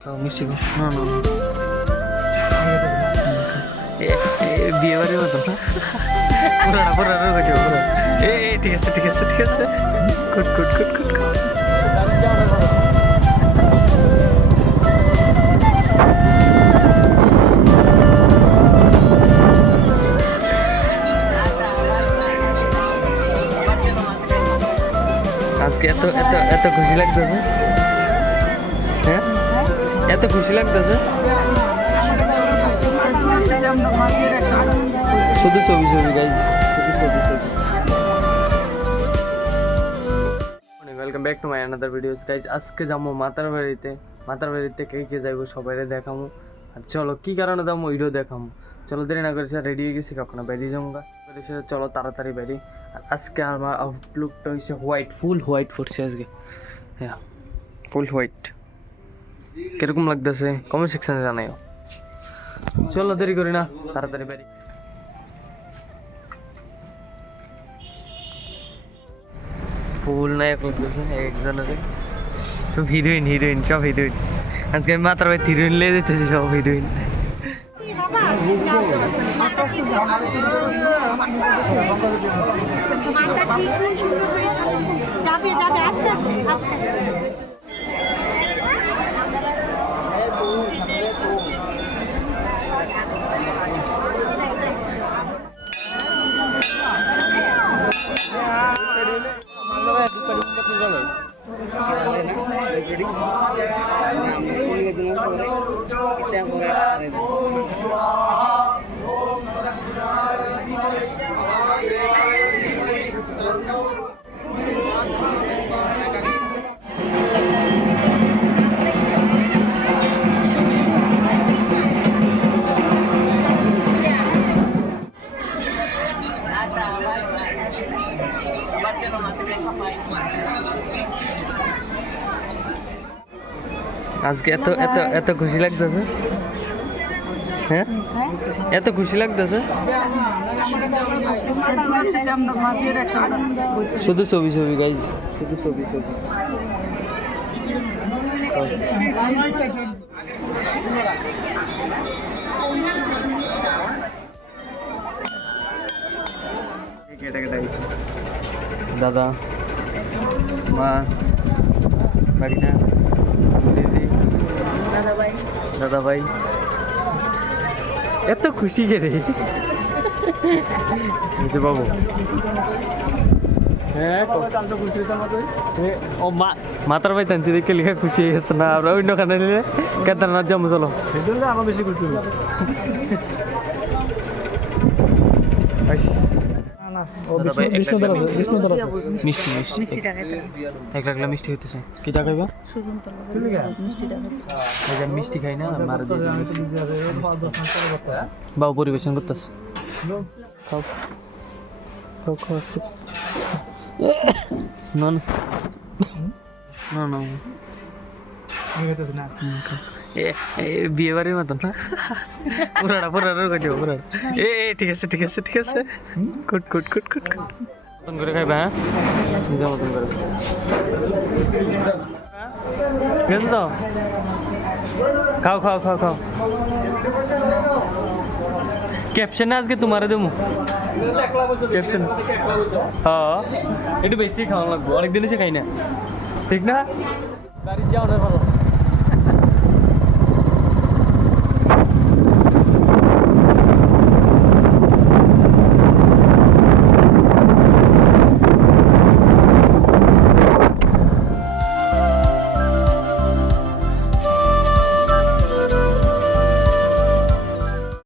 মিষ্টি না না বিয়ে বাড়ির মতো পুরানা পুরানা হয়েছে পুরো ঠিক আছে ঠিক আছে ঠিক আছে গুড গুড গুড গুড আজকে এত এত এত খুশি লাগতেছে হ্যাঁ এত খুশি লাগতেছে শুধু ছবি ছবি গাইজ শুধু ছবি ছবি welcome back to my another videos guys আজকে যাবো মাতার বাড়িতে কে কে যাইবো সবাই দেখামো আর চলো কি কারণে যাবো ওইটাও দেখামো চলো দেরি না করেছি রেডি হয়ে গেছি কখনো বেরিয়ে যাবো চলো তাড়াতাড়ি বেরি আর আজকে আমার আউটলুকটা হচ্ছে হোয়াইট ফুল হোয়াইট পড়ছে আজকে হ্যাঁ ফুল হোয়াইট কিরকম লাগতেছে কমেন্ট সেকশনে জানাইও চলো দেরি করি না তাড়াতাড়ি বেরি ফুল নায়ক লাগতেছে একজনের সব হিরোইন সব হিরোইন আজকে আমি মাত্র হিরোইন লেগে যেতেছি সব হিরোইন যাবে যাবে আস্তে আস্তে আস্তে আস্তে আজকে এত এত এত খুশি লাগতেছে হ্যাঁ এত খুশি লাগতেছে শুধু ছবি ছবি গাইজ শুধু ছবি ছবি দাদা মা বাড়িনা দিদি দাদা ভাই এত খুশি কে রে বাবু হ্যাঁ ও মাতার ভাই টানছি দেখে লেখা খুশি হয়ে গেছে না আমরা অন্য খানে নিলে কেদারনাথ যাবো চলো আমার বেশি খুশি মিষ্টি হইতেছে কি দেখাইবা মিষ্টি খাই না বাবু পরিবেশন করতেছে বিয়ে বাড়ির মতন না পুরাটা পুরাটা ঠিক আছে ঠিক আছে ঠিক আছে কুট কুট কুট কুট মতন করে খাইবা হ্যাঁ মতন করে ঠিক আছে তো খাও খাও খাও খাও ক্যাপশনে আজকে তোমারে দেবো ক্যাপশন হ্যাঁ একটু বেশি খাওয়া লাগবো অনেকদিন এসে খাই না ঠিক না গাড়ি যাওয়া ভালো